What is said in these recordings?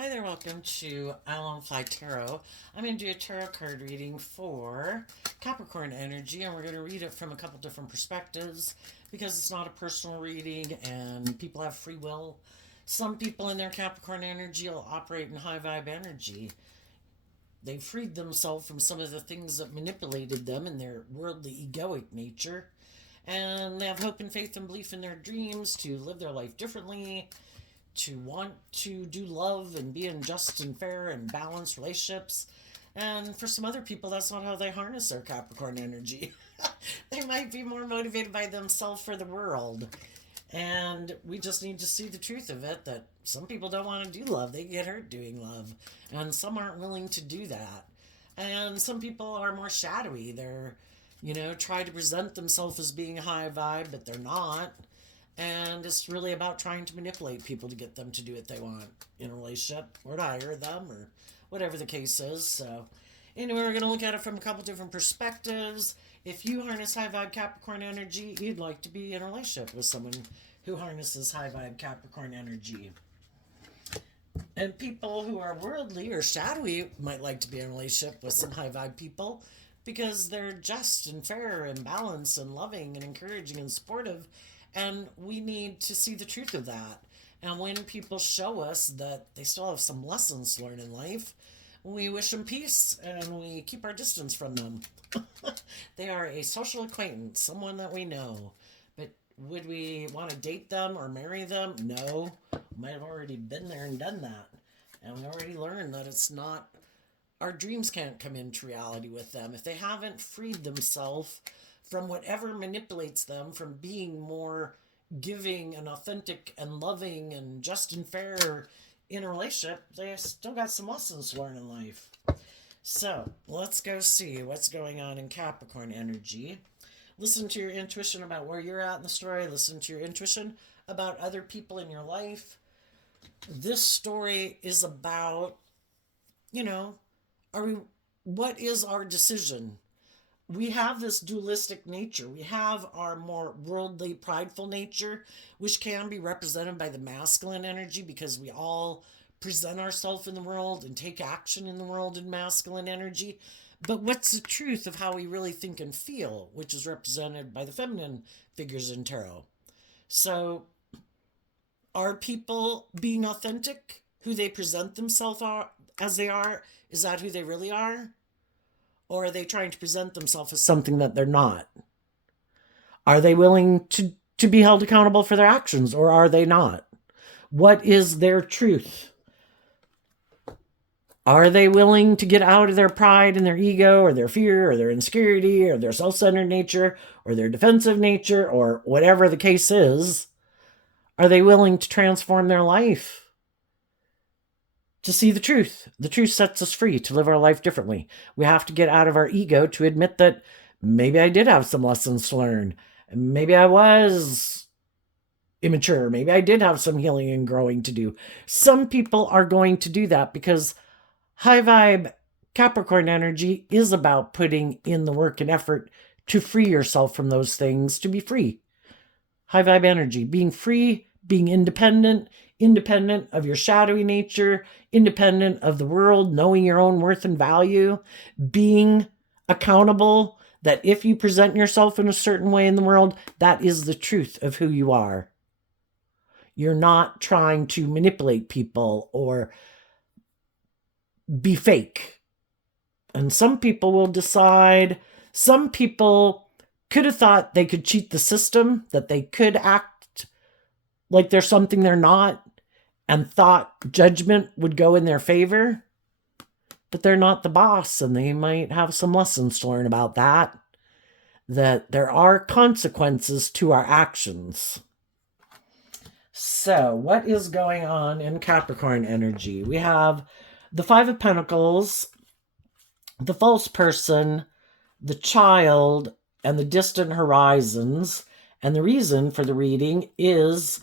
Hi there, welcome to Island Fly Tarot. I'm going to do a tarot card reading for Capricorn energy, and we're going to read it from a couple different perspectives because it's not a personal reading and people have free will. Some people in their Capricorn energy will operate in high vibe energy. They freed themselves from some of the things that manipulated them in their worldly egoic nature, and they have hope and faith and belief in their dreams to live their life differently, to want to do love and be in just and fair and balanced relationships. And for some other people, that's not how they harness their Capricorn energy. They might be more motivated by themselves for the world. And we just need to see the truth of it that some people don't want to do love. They get hurt doing love. And some aren't willing to do that. And some people are more shadowy. They're, try to present themselves as being high vibe, but they're not. And it's really about trying to manipulate people to get them to do what they want in a relationship or to hire them or whatever the case is. So, anyway, we're going to look at it from a couple different perspectives. If you harness high vibe Capricorn energy, you'd like to be in a relationship with someone who harnesses high vibe Capricorn energy. And people who are worldly or shadowy might like to be in a relationship with some high vibe people because they're just and fair and balanced and loving and encouraging and supportive. And we need to see the truth of that. And when people show us that they still have some lessons to learn in life, we wish them peace and we keep our distance from them. They are a social acquaintance, someone that we know. But would we want to date them or marry them? No. We might have already been there and done that. And we already learned that it's not, our dreams can't come into reality with them. If they haven't freed themselves from whatever manipulates them from being more giving and authentic and loving and just and fair in a relationship, they still got some lessons to learn in life. So let's go see what's going on in Capricorn energy. Listen to your intuition about where you're at in the story. Listen to your intuition about other people in your life. This story is about, are we, what is our decision? We have this dualistic nature. We have our more worldly, prideful nature, which can be represented by the masculine energy because we all present ourselves in the world and take action in the world in masculine energy. But what's the truth of how we really think and feel, which is represented by the feminine figures in tarot? So, are people being authentic? Who they present themselves as they are? Is that who they really are? Or are they trying to present themselves as something that they're not? Are they willing to be held accountable for their actions, or are they not? What is their truth? Are they willing to get out of their pride and their ego or their fear or their insecurity or their self-centered nature or their defensive nature or whatever the case is? Are they willing to transform their life? To see the truth. The truth sets us free to live our life differently. We have to get out of our ego to admit that maybe I did have some lessons to learn. Maybe I was immature. Maybe I did have some healing and growing to do. Some people are going to do that because high vibe Capricorn energy is about putting in the work and effort to free yourself from those things, to be free. High vibe energy, being free, being independent of your shadowy nature, independent of the world, knowing your own worth and value, being accountable that if you present yourself in a certain way in the world, that is the truth of who you are. You're not trying to manipulate people or be fake. And some people will decide, some people could have thought they could cheat the system, that they could act like there's something they're not, and thought judgment would go in their favor, but they're not the boss, and they might have some lessons to learn about that there are consequences to our actions. So, what is going on in Capricorn energy? We have the Five of Pentacles, the false person, the child, and the distant horizons. And the reason for the reading is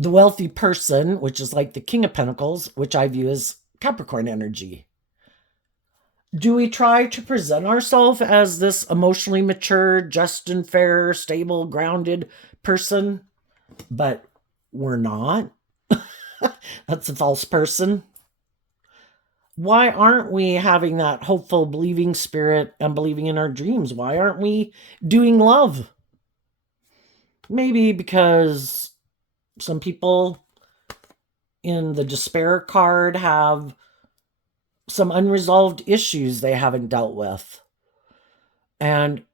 the wealthy person, which is like the King of Pentacles, which I view as Capricorn energy. Do we try to present ourselves as this emotionally mature, just and fair, stable, grounded person? But we're not. That's a false person. Why aren't we having that hopeful, believing spirit and believing in our dreams? Why aren't we doing love? Maybe because some people in the despair card have some unresolved issues they haven't dealt with. And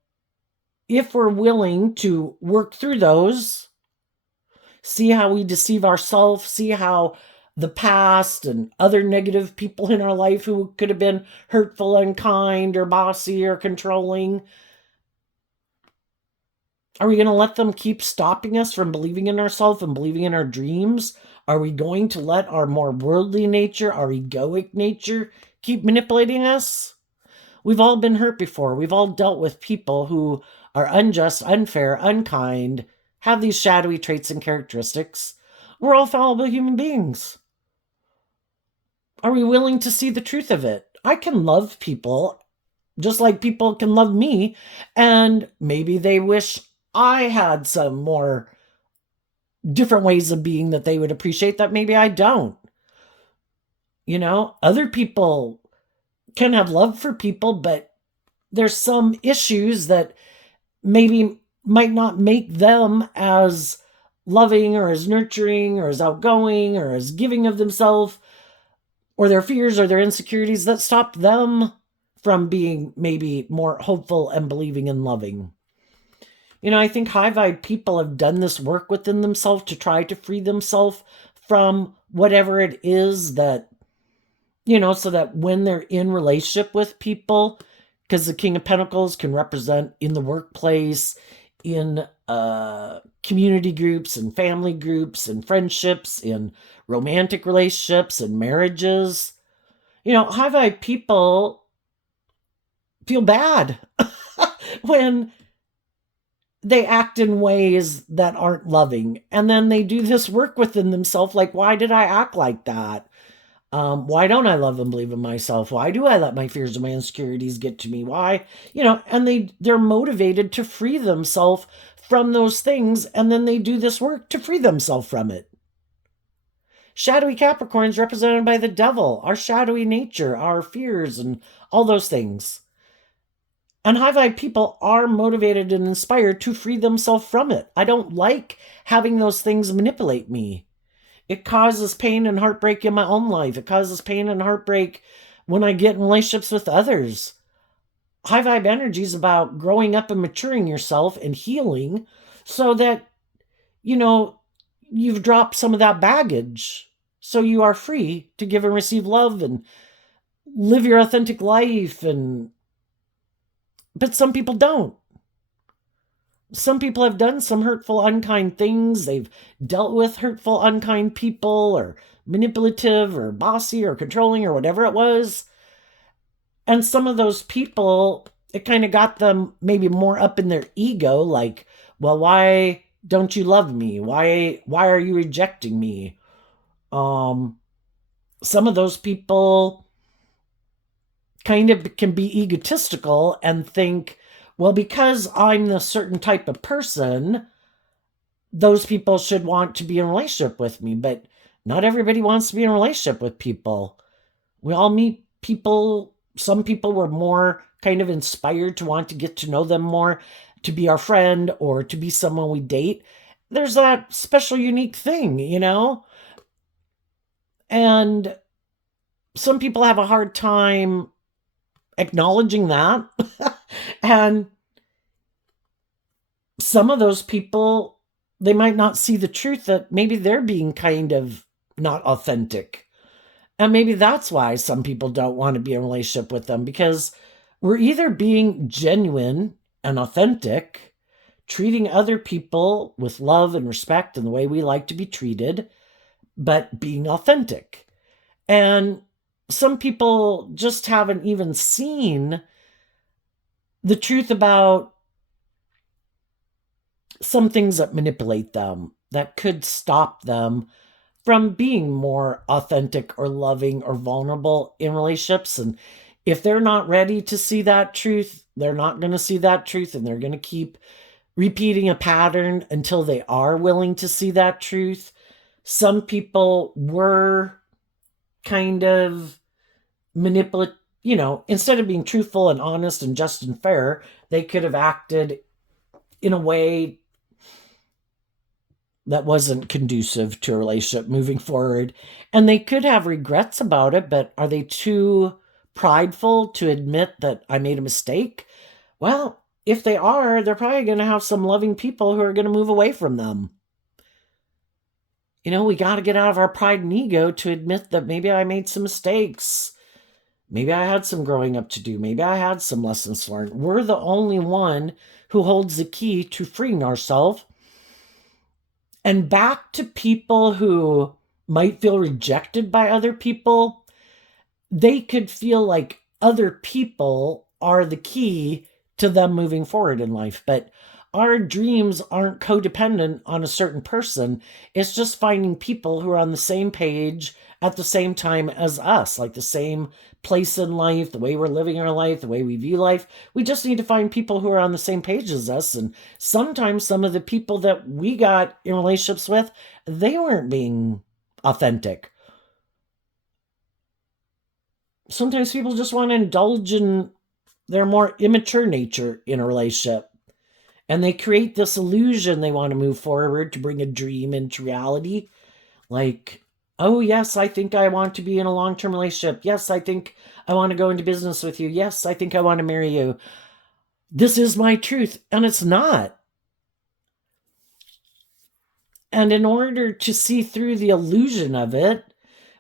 if we're willing to work through those, see how we deceive ourselves, see how the past and other negative people in our life who could have been hurtful, unkind, or bossy or controlling, are we going to let them keep stopping us from believing in ourselves and believing in our dreams? Are we going to let our more worldly nature, our egoic nature, keep manipulating us? We've all been hurt before. We've all dealt with people who are unjust, unfair, unkind, have these shadowy traits and characteristics. We're all fallible human beings. Are we willing to see the truth of it? I can love people just like people can love me, and maybe they wish I had some more different ways of being that they would appreciate that maybe I don't. You know, other people can have love for people, but there's some issues that maybe might not make them as loving or as nurturing or as outgoing or as giving of themselves, or their fears or their insecurities that stop them from being maybe more hopeful and believing and loving. You know, I think high vibe people have done this work within themselves to try to free themselves from whatever it is that, you know, so that when they're in relationship with people, because the King of Pentacles can represent in the workplace, in community groups and family groups and friendships, in romantic relationships and marriages. You know, high vibe people feel bad when they act in ways that aren't loving. And then they do this work within themselves, like, why did I act like that? Why don't I love and believe in myself? Why do I let my fears and my insecurities get to me? Why, you know, and they're motivated to free themselves from those things, and then they do this work to free themselves from it. Shadowy Capricorns represented by the devil, our shadowy nature, our fears, and all those things. And high vibe people are motivated and inspired to free themselves from it. I don't like having those things manipulate me. It causes pain and heartbreak in my own life. It causes pain and heartbreak when I get in relationships with others. High vibe energy is about growing up and maturing yourself and healing so that, you know, you've dropped some of that baggage. So you are free to give and receive love and live your authentic life. But some people don't. Some people have done some hurtful, unkind things. They've dealt with hurtful, unkind people, or manipulative, or bossy, or controlling, or whatever it was. And some of those people, it kind of got them maybe more up in their ego, like, well, why don't you love me? Why are you rejecting me? Some of those people kind of can be egotistical and think, well, because I'm the certain type of person, those people should want to be in a relationship with me. But not everybody wants to be in a relationship with people. We all meet people. Some people were more kind of inspired to want to get to know them more, to be our friend, or to be someone we date. There's that special, unique thing, you know? And some people have a hard time acknowledging that. And some of those people, they might not see the truth that maybe they're being kind of not authentic. And maybe that's why some people don't want to be in a relationship with them, because we're either being genuine and authentic, treating other people with love and respect and the way we like to be treated, but being authentic. And some people just haven't even seen the truth about some things that manipulate them, that could stop them from being more authentic or loving or vulnerable in relationships. And if they're not ready to see that truth, they're not going to see that truth, and they're going to keep repeating a pattern until they are willing to see that truth. Some people were kind of manipulate, instead of being truthful and honest and just and fair, they could have acted in a way that wasn't conducive to a relationship moving forward. And they could have regrets about it, but are they too prideful to admit that I made a mistake? Well, if they are, they're probably going to have some loving people who are going to move away from them. We got to get out of our pride and ego to admit that maybe I made some mistakes. Maybe I had some growing up to do. Maybe I had some lessons learned. We're the only one who holds the key to freeing ourselves. And back to people who might feel rejected by other people, they could feel like other people are the key to them moving forward in life. But our dreams aren't codependent on a certain person. It's just finding people who are on the same page at the same time as us, like the same place in life, the way we're living our life, the way we view life. We just need to find people who are on the same page as us. And sometimes some of the people that we got in relationships with, they weren't being authentic. Sometimes people just want to indulge in their more immature nature in a relationship. And they create this illusion they want to move forward to bring a dream into reality. Like, oh, yes, I think I want to be in a long-term relationship. Yes, I think I want to go into business with you. Yes, I think I want to marry you. This is my truth. And it's not. And in order to see through the illusion of it,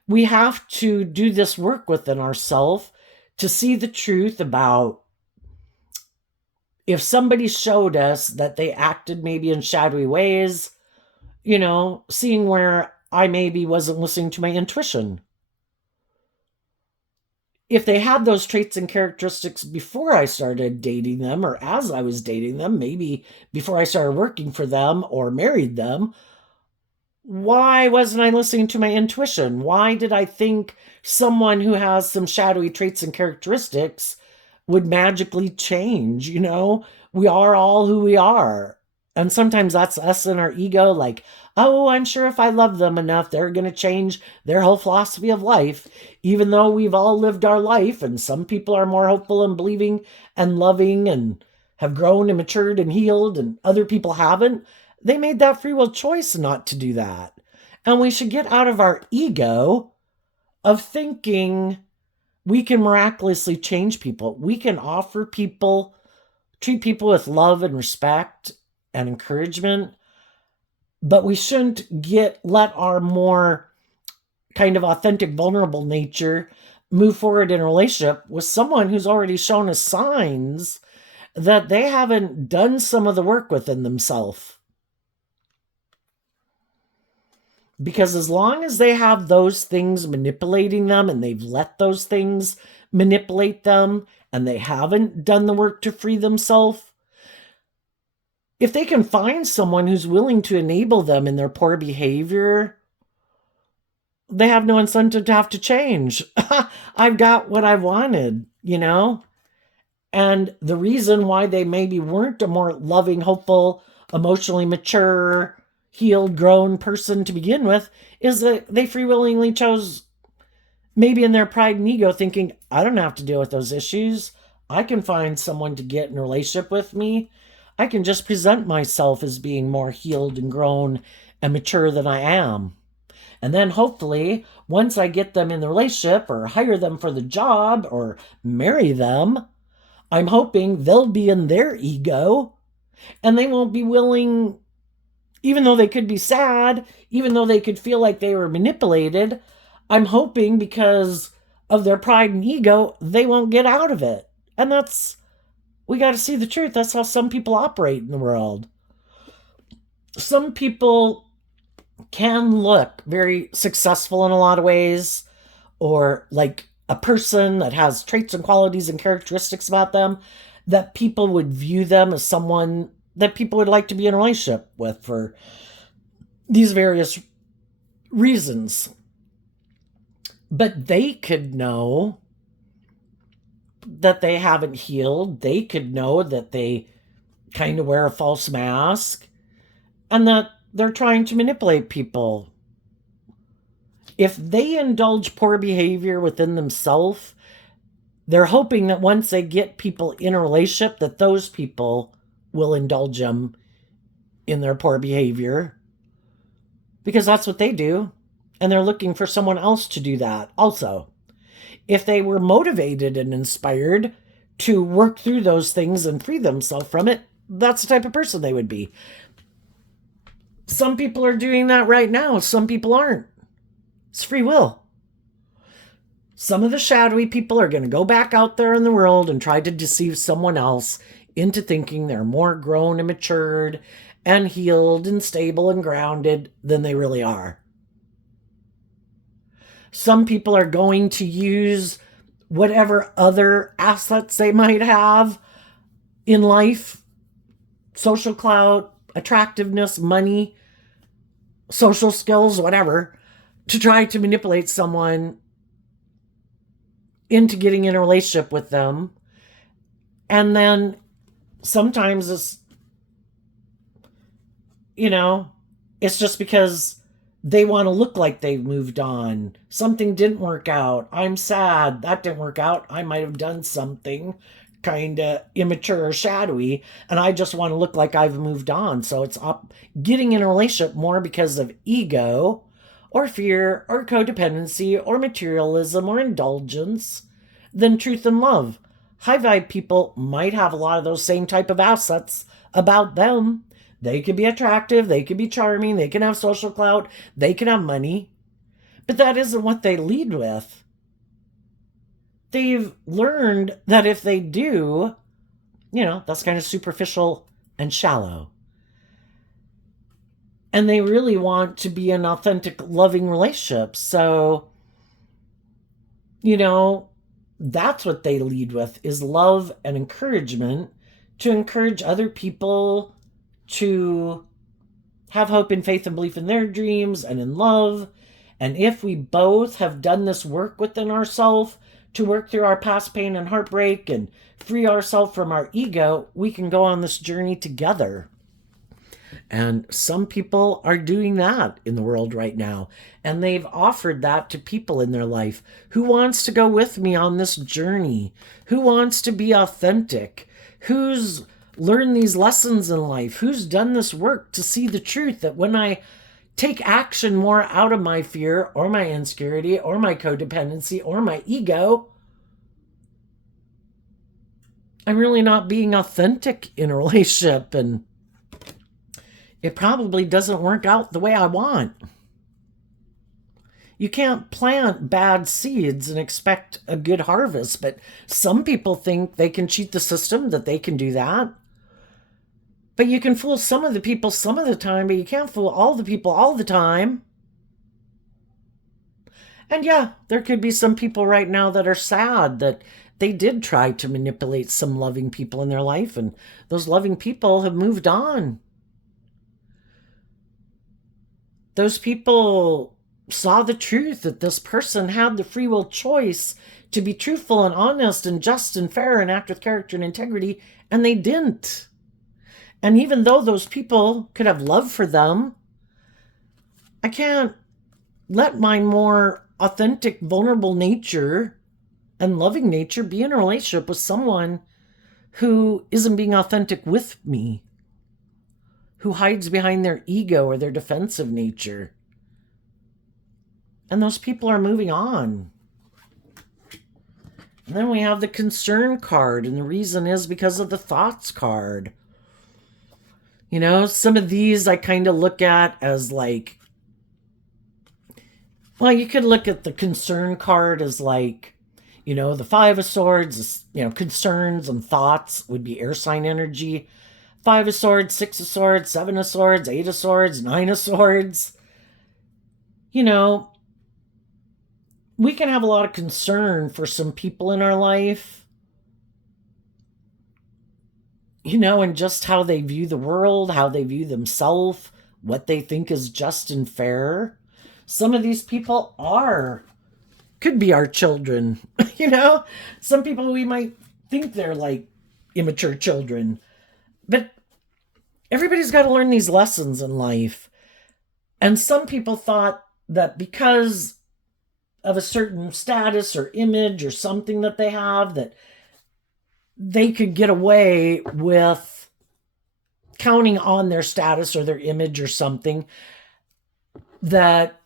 we have to do this work within ourselves to see the truth about if somebody showed us that they acted maybe in shadowy ways, seeing where I maybe wasn't listening to my intuition. If they had those traits and characteristics before I started dating them or as I was dating them, maybe before I started working for them or married them, why wasn't I listening to my intuition? Why did I think someone who has some shadowy traits and characteristics would magically change? We are all who we are. And sometimes that's us in our ego, like, oh, I'm sure if I love them enough, they're going to change their whole philosophy of life, even though we've all lived our life. And some people are more hopeful and believing and loving and have grown and matured and healed, and other people haven't. They made that free will choice not to do that. And we should get out of our ego of thinking we can miraculously change people. We can offer people, treat people with love and respect and encouragement, but we shouldn't let our more kind of authentic, vulnerable nature move forward in a relationship with someone who's already shown us signs that they haven't done some of the work within themselves. Because as long as they have those things manipulating them and they've let those things manipulate them and they haven't done the work to free themselves, if they can find someone who's willing to enable them in their poor behavior, they have no incentive to have to change. I've got what I wanted, And the reason why they maybe weren't a more loving, hopeful, emotionally mature, healed, grown person to begin with is that they free willingly chose, maybe in their pride and ego, thinking, I don't have to deal with those issues. I can find someone to get in a relationship with me. I can just present myself as being more healed and grown and mature than I am. And then hopefully, once I get them in the relationship or hire them for the job or marry them, I'm hoping they'll be in their ego and they won't be willing, even though they could be sad, even though they could feel like they were manipulated, I'm hoping because of their pride and ego, they won't get out of it. And we got to see the truth. That's how some people operate in the world. Some people can look very successful in a lot of ways, or like a person that has traits and qualities and characteristics about them that people would view them as someone that people would like to be in a relationship with for these various reasons. But they could know that they haven't healed. They could know that they kind of wear a false mask and that they're trying to manipulate people. if they indulge poor behavior within themselves, they're hoping that once they get people in a relationship, that those people will indulge them in their poor behavior, because that's what they do. And they're looking for someone else to do that also. If they were motivated and inspired to work through those things and free themselves from it, that's the type of person they would be. Some people are doing that right now. Some people aren't. It's free will. Some of the shadowy people are going to go back out there in the world and try to deceive someone else into thinking they're more grown and matured and healed and stable and grounded than they really are. Some people are going to use whatever other assets they might have in life, social clout, attractiveness, money, social skills, whatever, to try to manipulate someone into getting in a relationship with them. And then sometimes it's, it's just because they want to look like they've moved on. Something didn't work out. I'm sad. That didn't work out. I might have done something kind of immature or shadowy, and I just want to look like I've moved on. So it's getting in a relationship more because of ego or fear or codependency or materialism or indulgence than truth and love. High vibe people might have a lot of those same type of assets about them. They could be attractive, they could be charming, they can have social clout, they can have money, but that isn't what they lead with. They've learned that if they do, that's kind of superficial and shallow. And they really want to be in authentic, loving relationships. So, that's what they lead with, is love and encouragement, to encourage other people to have hope and faith and belief in their dreams and in love. And if we both have done this work within ourselves to work through our past pain and heartbreak and free ourselves from our ego, we can go on this journey together. And some people are doing that in the world right now. And they've offered that to people in their life. Who wants to go with me on this journey? Who wants to be authentic? Who's learned these lessons in life? Who's done this work to see the truth that when I take action more out of my fear or my insecurity or my codependency or my ego, I'm really not being authentic in a relationship, and it probably doesn't work out the way I want. You can't plant bad seeds and expect a good harvest, but some people think they can cheat the system, that they can do that. But you can fool some of the people some of the time, but you can't fool all the people all the time. And yeah, there could be some people right now that are sad that they did try to manipulate some loving people in their life, and those loving people have moved on. Those people saw the truth that this person had the free will choice to be truthful and honest and just and fair and act with character and integrity, and they didn't. And even though those people could have love for them, I can't let my more authentic, vulnerable nature and loving nature be in a relationship with someone who isn't being authentic with me, who hides behind their ego or their defensive nature. And those people are moving on. And then we have the concern card, and the reason is because of the thoughts card. Some of these I kind of look at as like, well, you could look at the concern card as like, the Five of Swords, concerns and thoughts would be air sign energy. Five of Swords, Six of Swords, Seven of Swords, Eight of Swords, Nine of Swords. We can have a lot of concern for some people in our life. And just how they view the world, how they view themselves, what they think is just and fair. Some of these people could be our children, Some people we might think they're like immature children. But everybody's got to learn these lessons in life. And some people thought that because of a certain status or image or something that they have, that they could get away with counting on their status or their image or something, that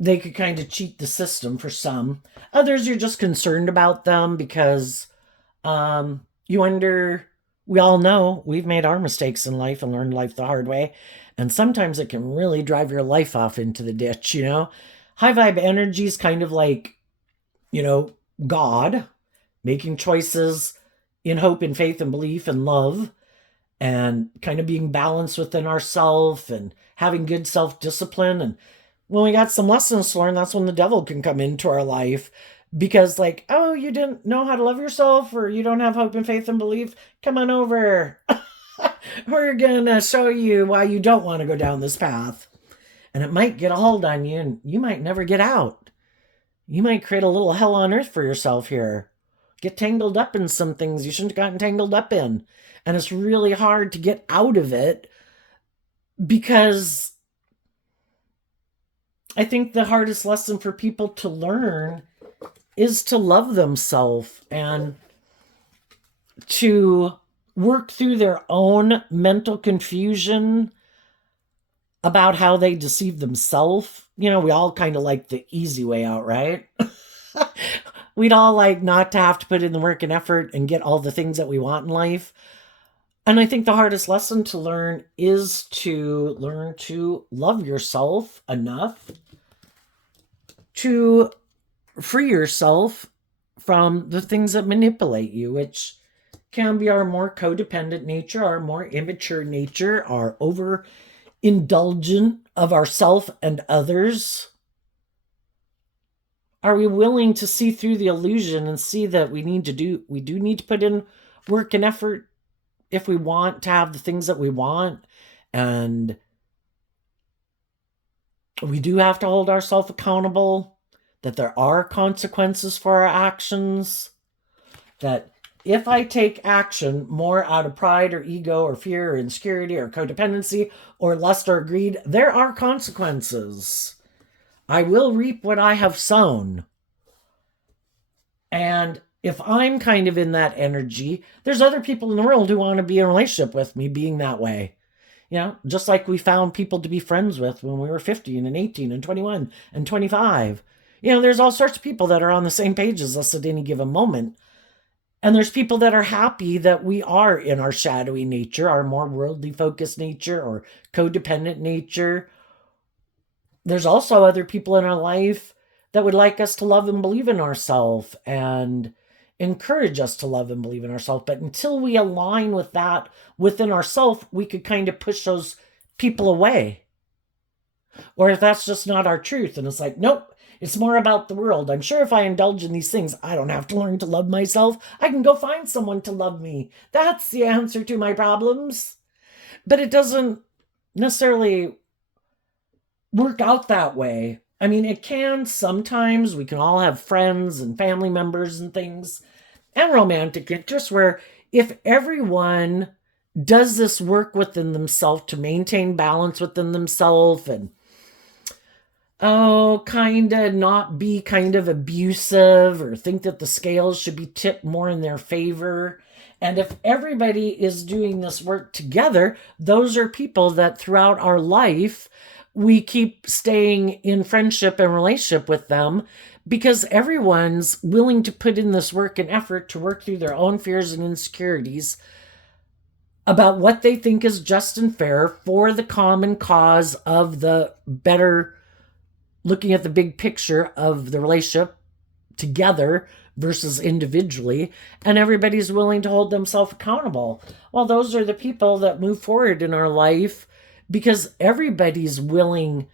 they could kind of cheat the system for some. Others, you're just concerned about them because you wonder, we all know we've made our mistakes in life and learned life the hard way. And sometimes it can really drive your life off into the ditch, you know? High vibe energy is kind of like, God, making choices in hope and faith and belief and love, and kind of being balanced within ourselves and having good self-discipline. And when we got some lessons to learn, that's when the devil can come into our life. Because, like, oh, you didn't know how to love yourself, or you don't have hope and faith and belief, come on over. We're going to show you why you don't want to go down this path. And it might get a hold on you, and you might never get out. You might create a little hell on earth for yourself here. Get tangled up in some things you shouldn't have gotten tangled up in. And it's really hard to get out of it, because I think the hardest lesson for people to learn is to love themselves and to work through their own mental confusion about how they deceive themselves. We all kind of like the easy way out, right? We'd all like not to have to put in the work and effort and get all the things that we want in life. And I think the hardest lesson to learn is to learn to love yourself enough to free yourself from the things that manipulate you, which can be our more codependent nature, our more immature nature, our overindulgent of ourself and others. Are we willing to see through the illusion and see that we do need to put in work and effort if we want to have the things that we want? And we do have to hold ourselves accountable, that there are consequences for our actions, that if I take action more out of pride or ego or fear or insecurity or codependency or lust or greed, there are consequences. I will reap what I have sown. And if I'm kind of in that energy, there's other people in the world who want to be in a relationship with me being that way. Just like we found people to be friends with when we were 15 and 18 and 21 and 25. There's all sorts of people that are on the same page as us at any given moment. And there's people that are happy that we are in our shadowy nature, our more worldly focused nature or codependent nature. There's also other people in our life that would like us to love and believe in ourselves and encourage us to love and believe in ourselves. But until we align with that within ourselves, we could kind of push those people away. Or if that's just not our truth, and it's like, nope, it's more about the world. I'm sure if I indulge in these things, I don't have to learn to love myself. I can go find someone to love me. That's the answer to my problems. But it doesn't necessarily work out that way. I mean, it can sometimes. We can all have friends and family members and things and romantic interests where if everyone does this work within themselves to maintain balance within themselves and kind of not be kind of abusive or think that the scales should be tipped more in their favor. And if everybody is doing this work together, those are people that throughout our life, we keep staying in friendship and relationship with them because everyone's willing to put in this work and effort to work through their own fears and insecurities about what they think is just and fair for the common cause of the better, looking at the big picture of the relationship together versus individually, and everybody's willing to hold themselves accountable. Well, those are the people that move forward in our life because everybody's willing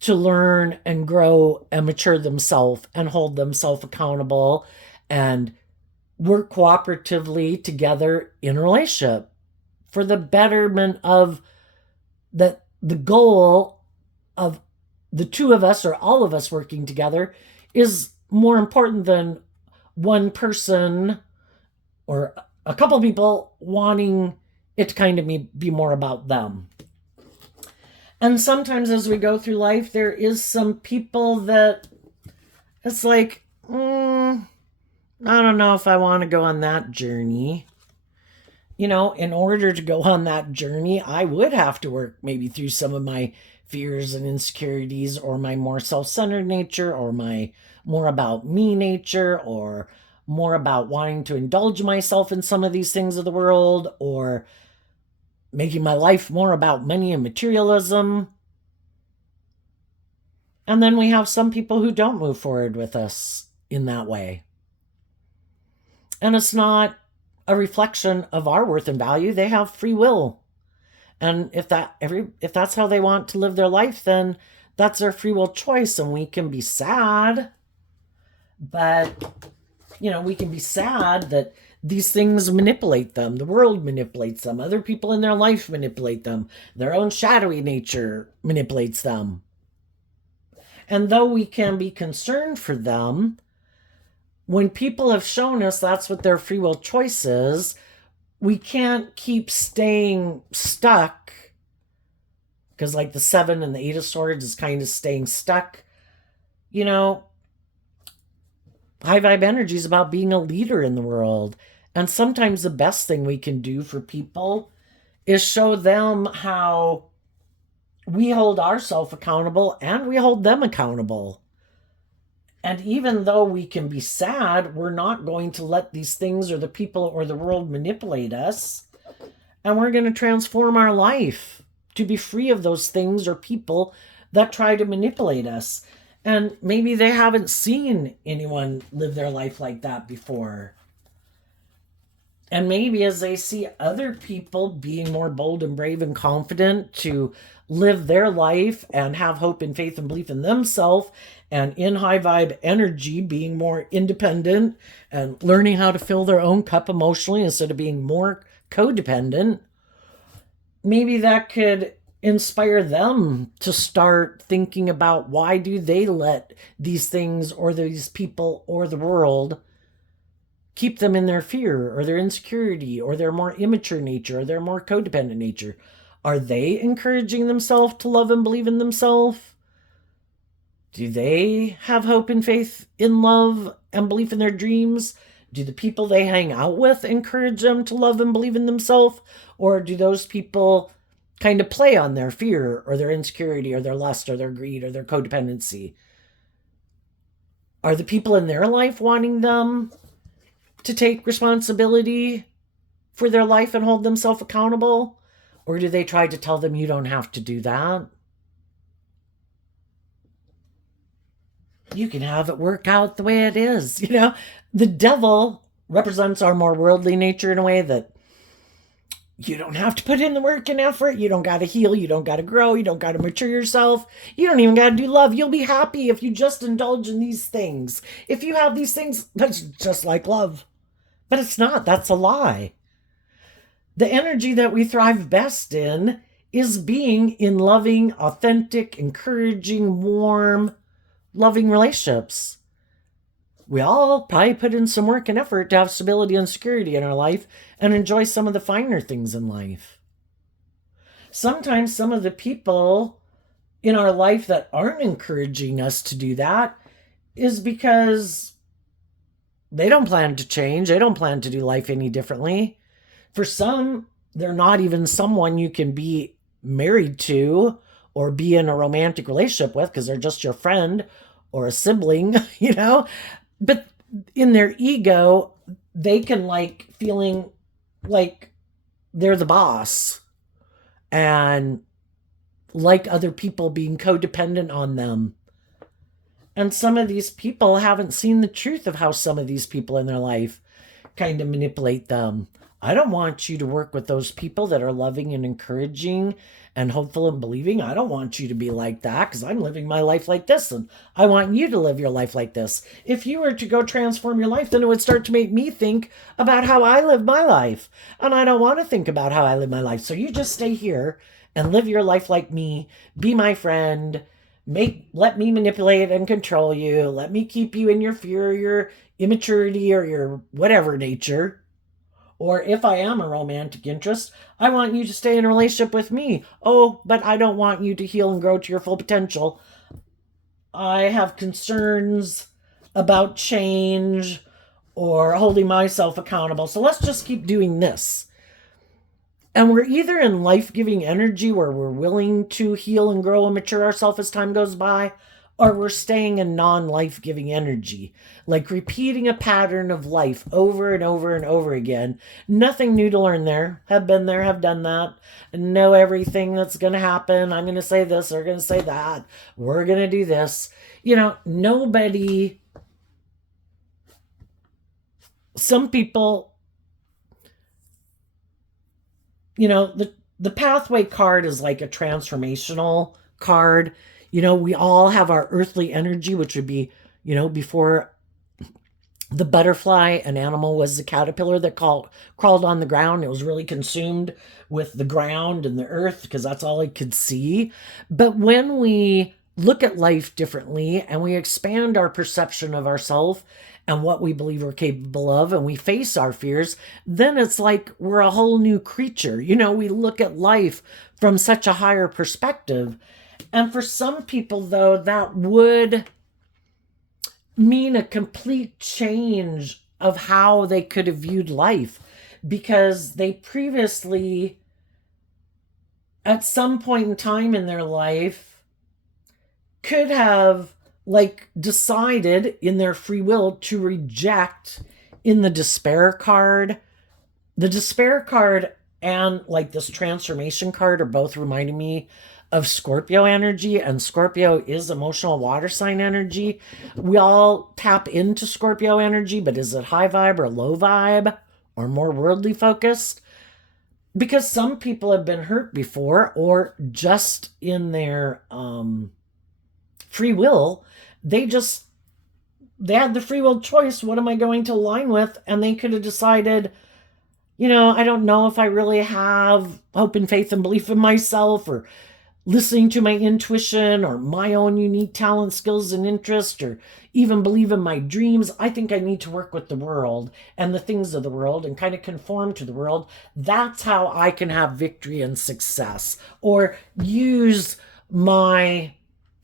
to learn and grow and mature themselves and hold themselves accountable and work cooperatively together in a relationship for the betterment of the goal of the two of us or all of us working together is more important than one person or a couple people wanting it to kind of be more about them. And sometimes as we go through life, there is some people that It's like, I don't know if I want to go on that journey. In order to go on that journey, I would have to work maybe through some of my fears and insecurities, or my more self centered nature, or my more about me nature, or more about wanting to indulge myself in some of these things of the world, or making my life more about money and materialism. And then we have some people who don't move forward with us in that way. And it's not a reflection of our worth and value. They have free will. And if that's how they want to live their life, then that's their free will choice. And we can be sad, but we can be sad that these things manipulate them. The world manipulates them. Other people in their life manipulate them. Their own shadowy nature manipulates them. And though we can be concerned for them, when people have shown us that's what their free will choice is, we can't keep staying stuck. Because like the 7 and the 8 of Swords is kind of staying stuck. High vibe energy is about being a leader in the world. And sometimes the best thing we can do for people is show them how we hold ourselves accountable and we hold them accountable. And even though we can be sad, we're not going to let these things or the people or the world manipulate us. And we're going to transform our life to be free of those things or people that try to manipulate us. And maybe they haven't seen anyone live their life like that before. And maybe as they see other people being more bold and brave and confident to live their life and have hope and faith and belief in themselves, and in high vibe energy being more independent and learning how to fill their own cup emotionally instead of being more codependent, maybe that could inspire them to start thinking about why do they let these things or these people or the world keep them in their fear or their insecurity or their more immature nature or their more codependent nature. Are they encouraging themselves to love and believe in themselves? Do they have hope and faith in love and belief in their dreams? Do the people they hang out with encourage them to love and believe in themselves? Or do those people kind of play on their fear or their insecurity or their lust or their greed or their codependency? Are the people in their life wanting them to take responsibility for their life and hold themselves accountable? Or do they try to tell them you don't have to do that? You can have it work out the way it is. The devil represents our more worldly nature in a way that you don't have to put in the work and effort. You don't got to heal. You don't got to grow. You don't got to mature yourself. You don't even got to do love. You'll be happy if you just indulge in these things. If you have these things, that's just like love. But it's not. That's a lie. The energy that we thrive best in is being in loving, authentic, encouraging, warm, loving relationships. We all probably put in some work and effort to have stability and security in our life and enjoy some of the finer things in life. Sometimes some of the people in our life that aren't encouraging us to do that is because they don't plan to change. They don't plan to do life any differently. For some, they're not even someone you can be married to or be in a romantic relationship with because they're just your friend or a sibling, But in their ego, they can like feeling like they're the boss and like other people being codependent on them. And some of these people haven't seen the truth of how some of these people in their life kind of manipulate them. I don't want you to work with those people that are loving and encouraging and hopeful and believing. I don't want you to be like that because I'm living my life like this and I want you to live your life like this. If you were to go transform your life, then it would start to make me think about how I live my life. And I don't want to think about how I live my life. So you just stay here and live your life like me. Be my friend. Let me manipulate and control you. Let me keep you in your fear, your immaturity, or your whatever nature. Or if I am a romantic interest, I want you to stay in a relationship with me. Oh, but I don't want you to heal and grow to your full potential. I have concerns about change or holding myself accountable. So let's just keep doing this. And we're either in life-giving energy where we're willing to heal and grow and mature ourselves as time goes by, or we're staying in non-life-giving energy, like repeating a pattern of life over and over and over again. Nothing new to learn there. Have been there, have done that. Know everything that's going to happen. I'm going to say this, they're going to say that. We're going to do this. Nobody... Some people... the pathway card is like a transformational card. We all have our earthly energy, which would be, before the butterfly, an animal was the caterpillar that crawled on the ground. It was really consumed with the ground and the earth because that's all it could see. But when we look at life differently and we expand our perception of ourselves and what we believe we're capable of, and we face our fears, then it's like we're a whole new creature. We look at life from such a higher perspective. And for some people, though, that would mean a complete change of how they could have viewed life, because they previously, at some point in time in their life, could have decided in their free will to reject in the despair card. The despair card and this transformation card are both reminding me of Scorpio energy, and Scorpio is emotional water sign energy. We all tap into Scorpio energy, but is it high vibe or low vibe or more worldly focused? Because some people have been hurt before, or just in their free will, they had the free will choice. What am I going to align with? And they could have decided, I don't know if I really have hope and faith and belief in myself, or listening to my intuition, or my own unique talent, skills, and interest, or even believe in my dreams. I think I need to work with the world and the things of the world and kind of conform to the world. That's how I can have victory and success, or use my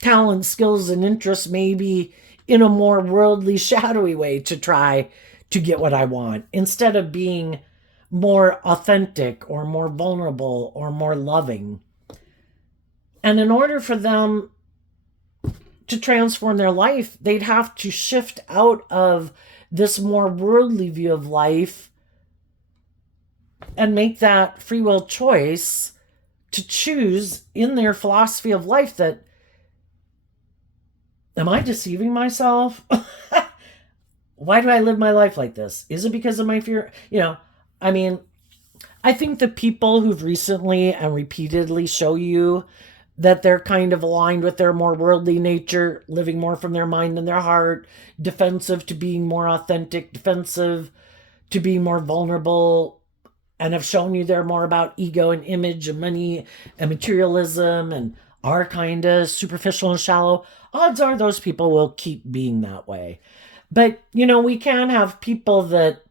talent, skills, and interests maybe in a more worldly, shadowy way to try to get what I want, instead of being more authentic or more vulnerable or more loving. And in order for them to transform their life, they'd have to shift out of this more worldly view of life and make that free will choice to choose in their philosophy of life that, am I deceiving myself? Why do I live my life like this? Is it because of my fear? I think the people who've recently and repeatedly show you that they're kind of aligned with their more worldly nature, living more from their mind and their heart, defensive to being more authentic, defensive to being more vulnerable, and have shown you they're more about ego and image and money and materialism and are kind of superficial and shallow. Odds are those people will keep being that way. But, we can have people that,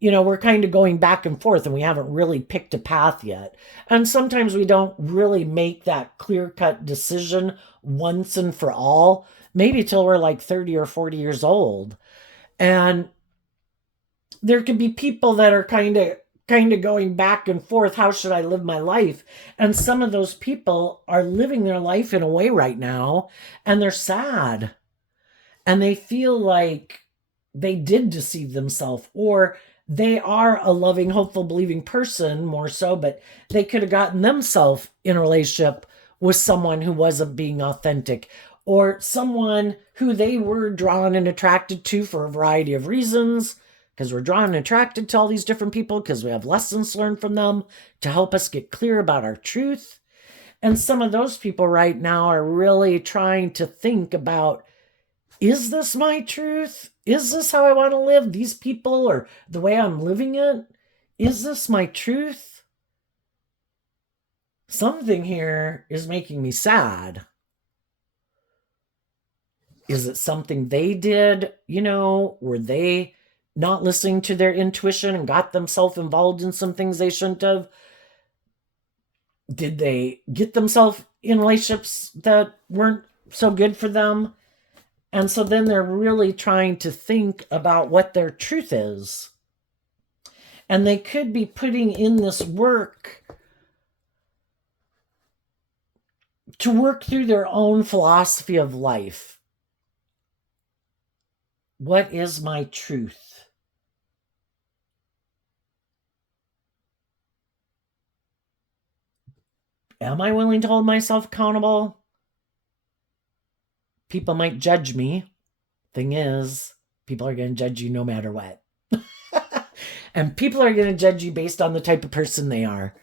we're kind of going back and forth and we haven't really picked a path yet. And sometimes we don't really make that clear-cut decision once and for all, maybe till we're 30 or 40 years old. And there can be people that are kind of going back and forth. How should I live my life? And some of those people are living their life in a way right now, and they're sad. And they feel like they did deceive themselves, or they are a loving, hopeful, believing person more so, but they could have gotten themselves in a relationship with someone who wasn't being authentic, or someone who they were drawn and attracted to for a variety of reasons, because we're drawn and attracted to all these different people because we have lessons learned from them to help us get clear about our truth. And some of those people right now are really trying to think about, is this my truth? Is this how I want to live? These people, or the way I'm living it? Is this my truth? Something here is making me sad. Is it something they did? Were they not listening to their intuition and got themselves involved in some things they shouldn't have? Did they get themselves in relationships that weren't so good for them? And so then they're really trying to think about what their truth is. And they could be putting in this work to work through their own philosophy of life. What is my truth? Am I willing to hold myself accountable? People might judge me. Thing is, people are going to judge you no matter what. And people are going to judge you based on the type of person they are.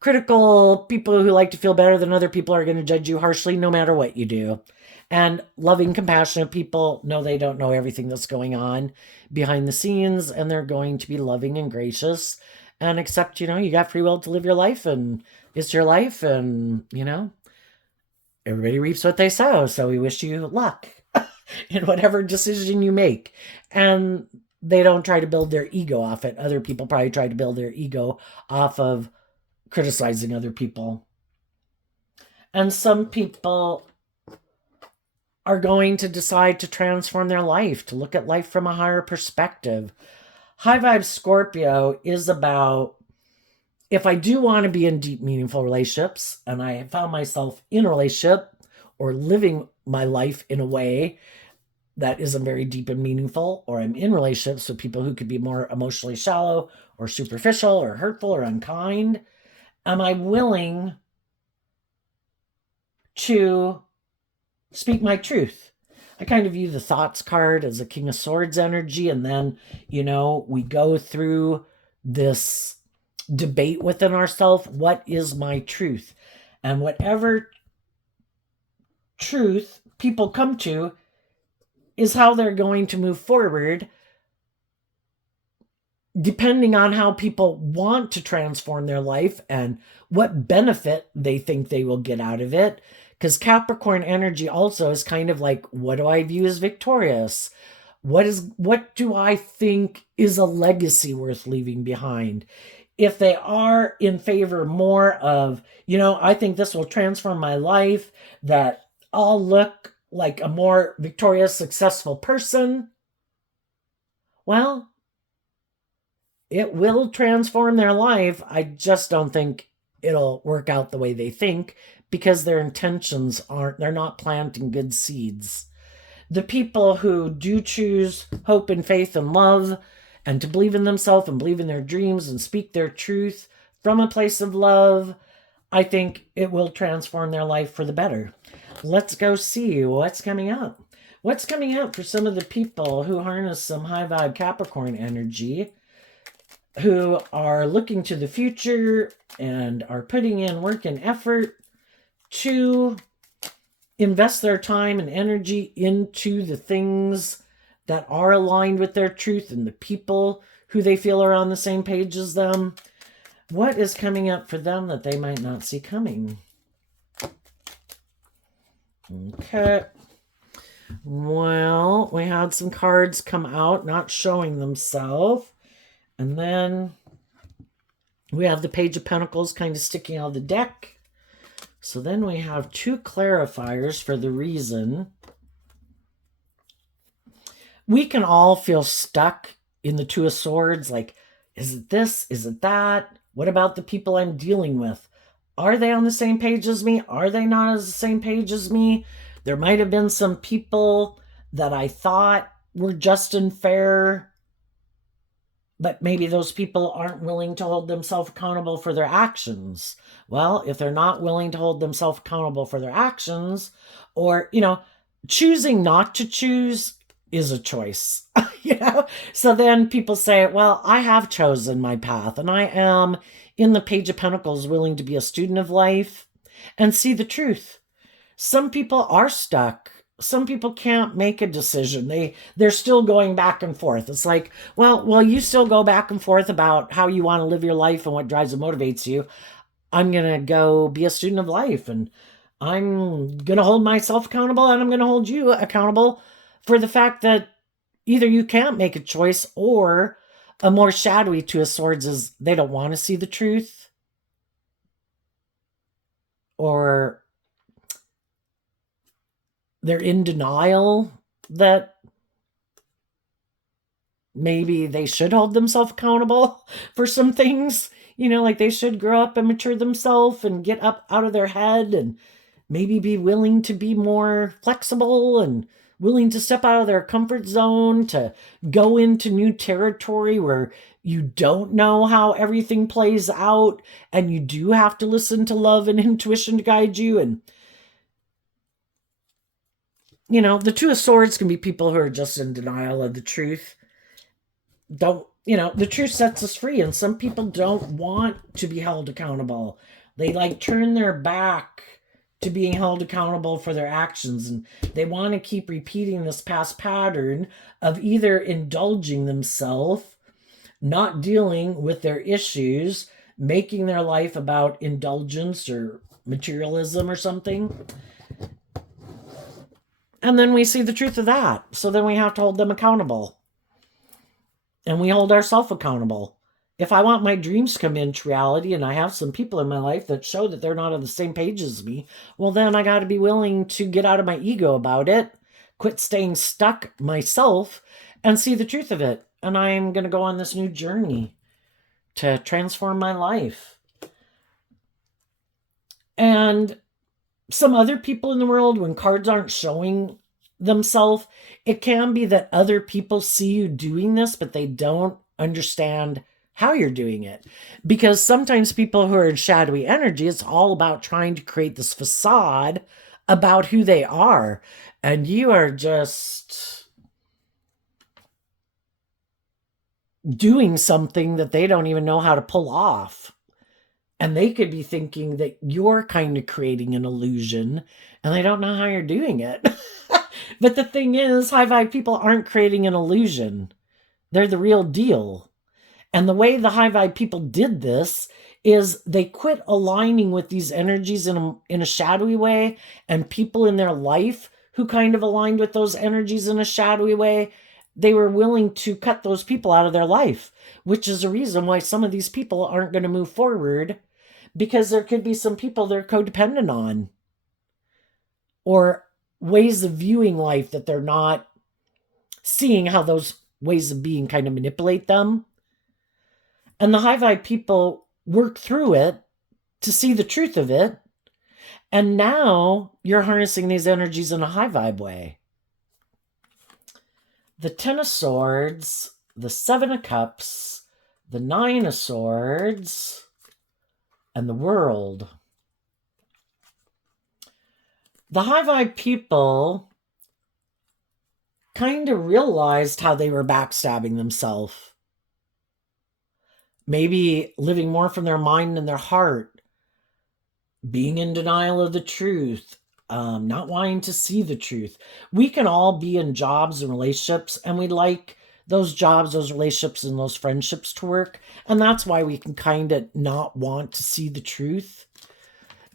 Critical people who like to feel better than other people are going to judge you harshly no matter what you do. And loving, compassionate people know they don't know everything that's going on behind the scenes, and they're going to be loving and gracious and accept, you got free will to live your life, and it's your life, and, everybody reaps what they sow. So we wish you luck in whatever decision you make. And they don't try to build their ego off it. Other people probably try to build their ego off of criticizing other people. And some people are going to decide to transform their life, to look at life from a higher perspective. High Vibe Scorpio is about, if I do want to be in deep, meaningful relationships, and I found myself in a relationship or living my life in a way that isn't very deep and meaningful, or I'm in relationships with people who could be more emotionally shallow or superficial or hurtful or unkind, am I willing to speak my truth? I kind of view the thoughts card as a King of Swords energy, and then, we go through this debate within ourselves. What is my truth? And whatever truth people come to is how they're going to move forward, depending on how people want to transform their life and what benefit they think they will get out of it. Because Capricorn energy also is kind of like, what do I view as victorious? What do I think is a legacy worth leaving behind? If they are in favor more of, I think this will transform my life, that I'll look like a more victorious, successful person, well, it will transform their life. I just don't think it'll work out the way they think, because their intentions they're not planting good seeds. The people who do choose hope and faith and love, and to believe in themselves and believe in their dreams and speak their truth from a place of love, I think it will transform their life for the better. Let's go see what's coming up. What's coming up for some of the people who harness some high vibe Capricorn energy, who are looking to the future and are putting in work and effort to invest their time and energy into the things that are aligned with their truth and the people who they feel are on the same page as them. What is coming up for them that they might not see coming? Okay. Well, we had some cards come out not showing themselves. And then we have the Page of Pentacles kind of sticking out of the deck. So then we have two clarifiers for the reason. We can all feel stuck in the Two of Swords. Like, is it this? Is it that? What about the people I'm dealing with? Are they on the same page as me? Are they not on the same page as me? There might have been some people that I thought were just and fair, but maybe those people aren't willing to hold themselves accountable for their actions. Well, if they're not willing to hold themselves accountable for their actions, or, choosing not to choose is a choice, So then people say, well, I have chosen my path, and I am, in the Page of Pentacles, willing to be a student of life and see the truth. Some people are stuck. Some people can't make a decision. They're still going back and forth. It's like, well, you still go back and forth about how you want to live your life and what drives and motivates you. I'm going to go be a student of life, and I'm going to hold myself accountable, and I'm going to hold you accountable for the fact that either you can't make a choice, or a more shadowy Two of Swords is they don't want to see the truth, or they're in denial. that maybe they should hold themselves accountable for some things. Like they should grow up and mature themselves and get up out of their head and maybe be willing to be more flexible and willing to step out of their comfort zone to go into new territory where you don't know how everything plays out and you do have to listen to love and intuition to guide you. And the Two of Swords can be people who are just in denial of the truth. The truth sets us free, and some people don't want to be held accountable. They turn their back to being held accountable for their actions, and they want to keep repeating this past pattern of either indulging themselves, not dealing with their issues, making their life about indulgence or materialism or something. And then we see the truth of that. So then we have to hold them accountable. And we hold ourselves accountable. If I want my dreams to come into reality and I have some people in my life that show that they're not on the same page as me, well, then I got to be willing to get out of my ego about it, quit staying stuck myself, and see the truth of it. And I'm going to go on this new journey to transform my life. And some other people in the world, when cards aren't showing themselves, it can be that other people see you doing this, but they don't understand how you're doing it. Because sometimes people who are in shadowy energy, it's all about trying to create this facade about who they are. And you are just doing something that they don't even know how to pull off. And they could be thinking that you're kind of creating an illusion and they don't know how you're doing it. But the thing is, high vibe people aren't creating an illusion. They're the real deal. And the way the high vibe people did this is they quit aligning with these energies in a shadowy way, and people in their life who kind of aligned with those energies in a shadowy way, they were willing to cut those people out of their life, which is a reason why some of these people aren't going to move forward, because there could be some people they're codependent on, or ways of viewing life that they're not seeing how those ways of being kind of manipulate them. And the high vibe people work through it to see the truth of it. And now you're harnessing these energies in a high vibe way. The 10 of Swords, the 7 of Cups, the 9 of Swords, and the World. The high vibe people kind of realized how they were backstabbing themselves. Maybe living more from their mind and their heart, being in denial of the truth, not wanting to see the truth. We can all be in jobs and relationships, and we like those jobs, those relationships, and those friendships to work. And that's why we can kind of not want to see the truth,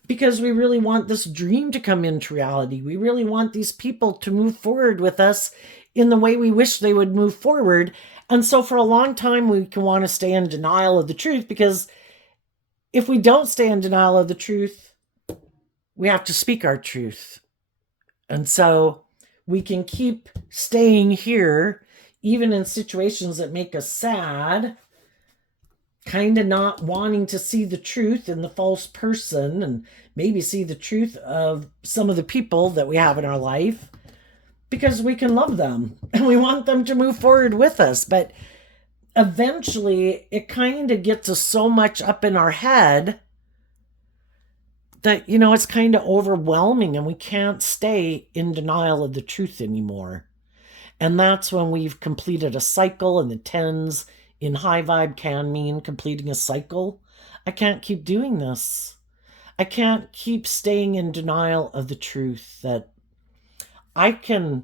because we really want this dream to come into reality. We really want these people to move forward with us in the way we wish they would move forward. And so for a long time, we can want to stay in denial of the truth, because if we don't stay in denial of the truth, we have to speak our truth. And so we can keep staying here, even in situations that make us sad, kind of not wanting to see the truth in the false person, and maybe see the truth of some of the people that we have in our life, because we can love them and we want them to move forward with us. But eventually it kind of gets us so much up in our head that, it's kind of overwhelming, and we can't stay in denial of the truth anymore. And that's when we've completed a cycle, and the 10s in high vibe can mean completing a cycle. I can't keep doing this. I can't keep staying in denial of the truth that the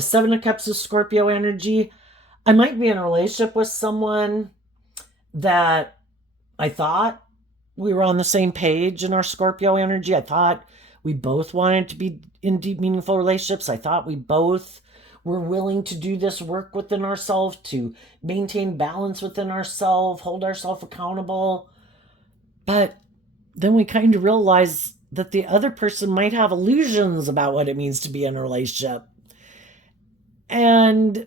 7 of Cups is Scorpio energy. I might be in a relationship with someone that I thought we were on the same page in our Scorpio energy. I thought we both wanted to be in deep, meaningful relationships. I thought we both were willing to do this work within ourselves, to maintain balance within ourselves, hold ourselves accountable. But then we kind of realize that the other person might have illusions about what it means to be in a relationship. And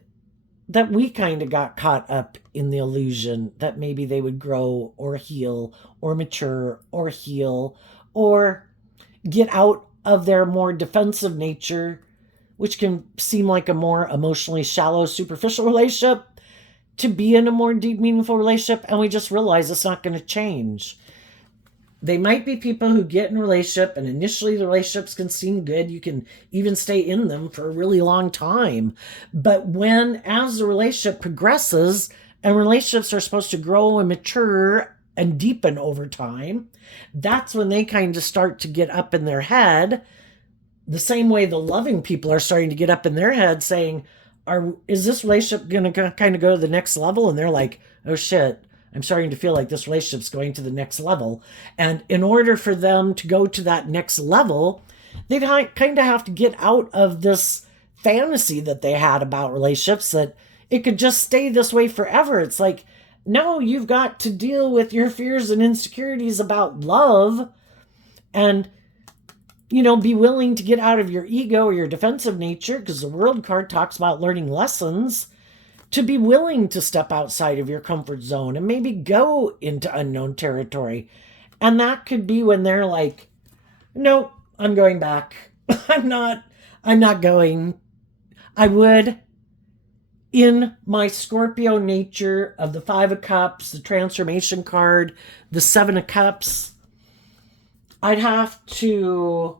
that we kind of got caught up in the illusion that maybe they would grow or heal or mature or heal or get out of their more defensive nature, which can seem like a more emotionally shallow, superficial relationship, to be in a more deep, meaningful relationship. And we just realize it's not going to change. They might be people who get in a relationship and initially the relationships can seem good. You can even stay in them for a really long time. But as the relationship progresses, and relationships are supposed to grow and mature and deepen over time, that's when they kind of start to get up in their head, the same way the loving people are starting to get up in their head saying, is this relationship going to kind of go to the next level? And they're like, oh shit, I'm starting to feel like this relationship's going to the next level. And in order for them to go to that next level, they kind of have to get out of this fantasy that they had about relationships, that it could just stay this way forever. It's like, no, you've got to deal with your fears and insecurities about love and, be willing to get out of your ego or your defensive nature, because the World card talks about learning lessons, to be willing to step outside of your comfort zone and maybe go into unknown territory. And that could be when they're like, nope, I'm going back. I'm not going. I would, in my Scorpio nature of the 5 of Cups, the transformation card, the 7 of Cups, I'd have to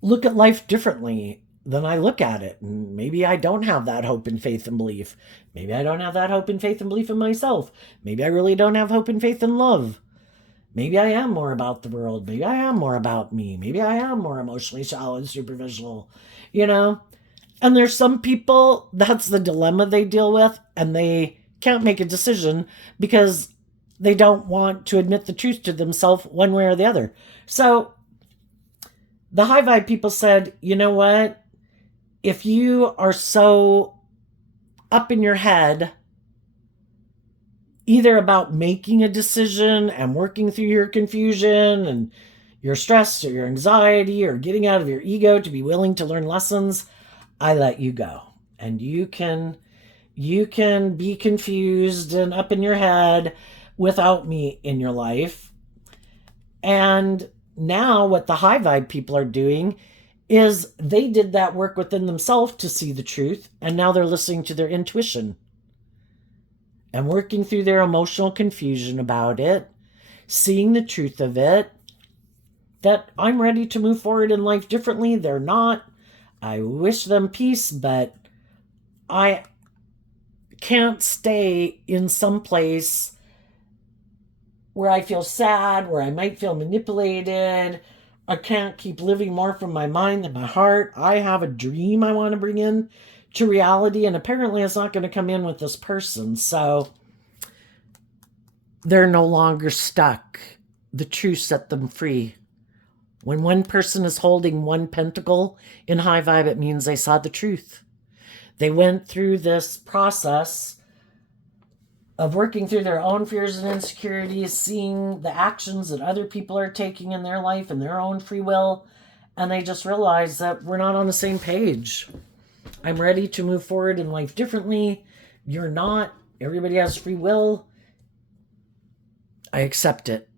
look at life differently than I look at it. And maybe I don't have that hope and faith and belief. Maybe I don't have that hope and faith and belief in myself. Maybe I really don't have hope and faith and love. Maybe I am more about the world. Maybe I am more about me. Maybe I am more emotionally shallow and superficial, And there's some people, that's the dilemma they deal with, and they can't make a decision because they don't want to admit the truth to themselves one way or the other. So the high vibe people said, you know what? If you are so up in your head, either about making a decision and working through your confusion and your stress or your anxiety or getting out of your ego to be willing to learn lessons, I let you go. And you can be confused and up in your head without me in your life. And now what the high vibe people are doing is they did that work within themselves to see the truth, and now they're listening to their intuition and working through their emotional confusion about it, seeing the truth of it, that I'm ready to move forward in life differently. They're not. I wish them peace, but I can't stay in some place where I feel sad, where I might feel manipulated. I can't keep living more from my mind than my heart. I have a dream I want to bring in to reality, and apparently it's not going to come in with this person. So they're no longer stuck. The truth set them free. When one person is holding one pentacle in high vibe, it means they saw the truth. They went through this process of working through their own fears and insecurities, seeing the actions that other people are taking in their life and their own free will, and they just realized that we're not on the same page. I'm ready to move forward in life differently. You're not. Everybody has free will. I accept it.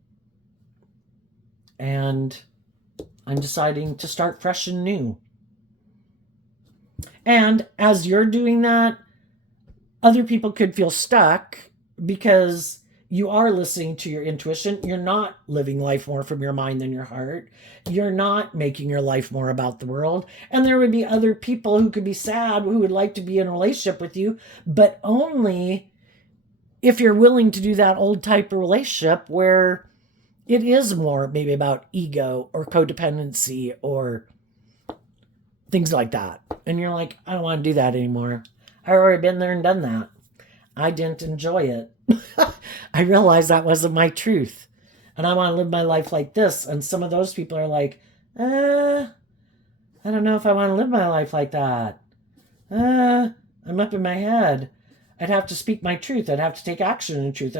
And I'm deciding to start fresh and new. And as you're doing that, other people could feel stuck because you are listening to your intuition. You're not living life more from your mind than your heart. You're not making your life more about the world. And there would be other people who could be sad, who would like to be in a relationship with you, but only if you're willing to do that old type of relationship where it is more maybe about ego or codependency or things like that. And you're like, I don't want to do that anymore. I've already been there and done that. I didn't enjoy it. I realized that wasn't my truth. And I want to live my life like this. And some of those people are like, I don't know if I want to live my life like that. I'm up in my head. I'd have to speak my truth. I'd have to take action in truth.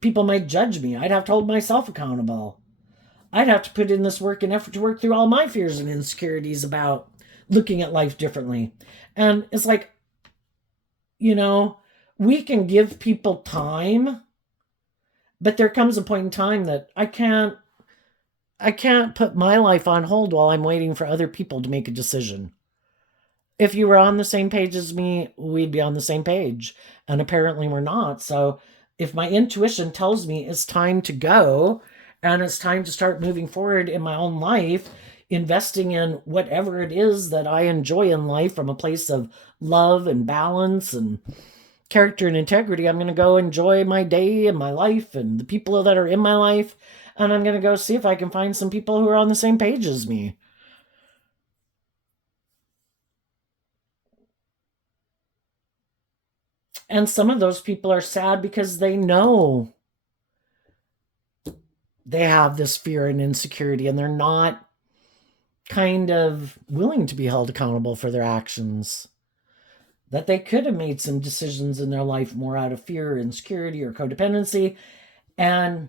People might judge me. I'd have to hold myself accountable. I'd have to put in this work and effort to work through all my fears and insecurities about looking at life differently. And it's like, you know, we can give people time, but there comes a point in time that I can't put my life on hold while I'm waiting for other people to make a decision. If you were on the same page as me, we'd be on the same page. And apparently we're not. So if my intuition tells me it's time to go and it's time to start moving forward in my own life, investing in whatever it is that I enjoy in life from a place of love and balance and character and integrity, I'm going to go enjoy my day and my life and the people that are in my life. And I'm going to go see if I can find some people who are on the same page as me. And some of those people are sad because they know they have this fear and insecurity and they're not kind of willing to be held accountable for their actions. That they could have made some decisions in their life more out of fear, insecurity, or codependency. And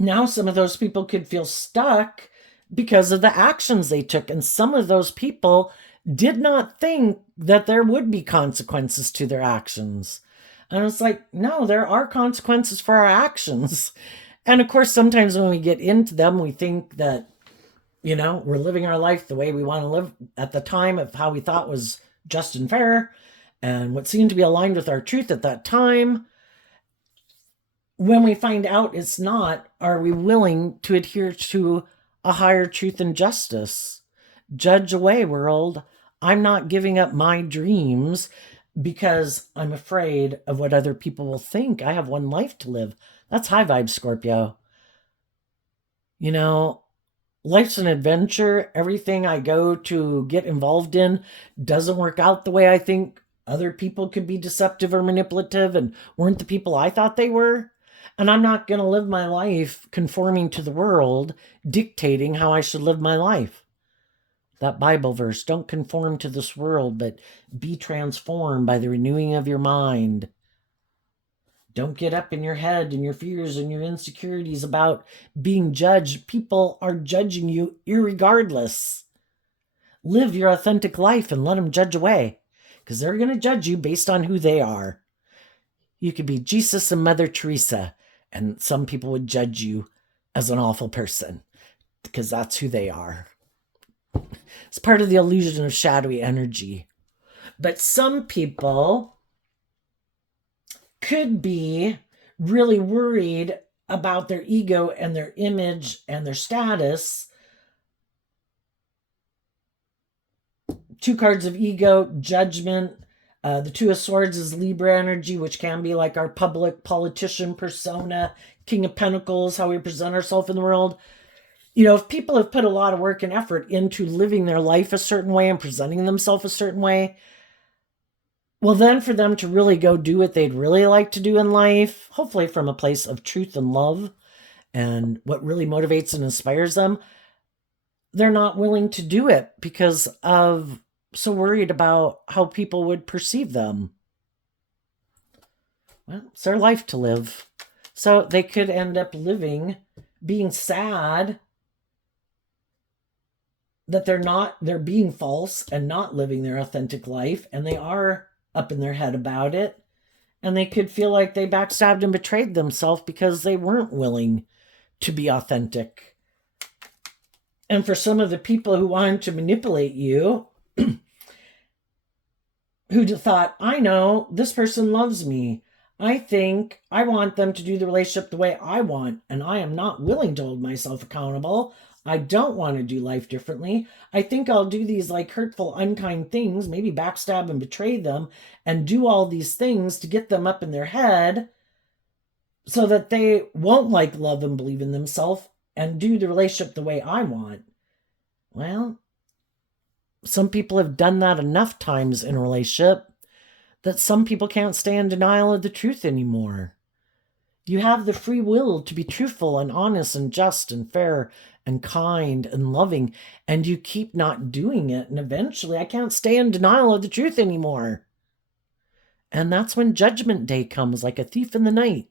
now some of those people could feel stuck because of the actions they took. And some of those people did not think that there would be consequences to their actions. And it's like, no, there are consequences for our actions. And of course, sometimes when we get into them, we think that, we're living our life the way we want to live at the time of how we thought was just and fair and what seemed to be aligned with our truth at that time. When we find out it's not, are we willing to adhere to a higher truth and justice? Judge away, world. I'm not giving up my dreams because I'm afraid of what other people will think. I have one life to live. That's high vibe, Scorpio. You know, life's an adventure. Everything I go to get involved in doesn't work out the way I think. Other people could be deceptive or manipulative and weren't the people I thought they were. And I'm not going to live my life conforming to the world, dictating how I should live my life. That Bible verse, don't conform to this world, but be transformed by the renewing of your mind. Don't get up in your head and your fears and your insecurities about being judged. People are judging you irregardless. Live your authentic life and let them judge away because they're going to judge you based on who they are. You could be Jesus and Mother Teresa, and some people would judge you as an awful person because that's who they are. It's part of the illusion of shadowy energy. But some people could be really worried about their ego and their image and their status. Two cards of ego, judgment. The Two of Swords is Libra energy, which can be like our public politician persona. King of Pentacles, how we present ourselves in the world. If people have put a lot of work and effort into living their life a certain way and presenting themselves a certain way, well, then for them to really go do what they'd really like to do in life, hopefully from a place of truth and love and what really motivates and inspires them, they're not willing to do it because of so worried about how people would perceive them. Well, it's their life to live. So they could end up being sad that they're being false and not living their authentic life, and they are up in their head about it, and they could feel like they backstabbed and betrayed themselves because they weren't willing to be authentic. And for some of the people who wanted to manipulate you, who thought, I know this person loves me. I think I want them to do the relationship the way I want, and I am not willing to hold myself accountable. I don't want to do life differently. I think I'll do these like hurtful, unkind things, maybe backstab and betray them, and do all these things to get them up in their head so that they won't like, love, and believe in themselves and do the relationship the way I want. Well, some people have done that enough times in a relationship that some people can't stay in denial of the truth anymore. You have the free will to be truthful and honest and just and fair and kind and loving, and you keep not doing it, and eventually I can't stay in denial of the truth anymore. And that's when Judgment Day comes like a thief in the night.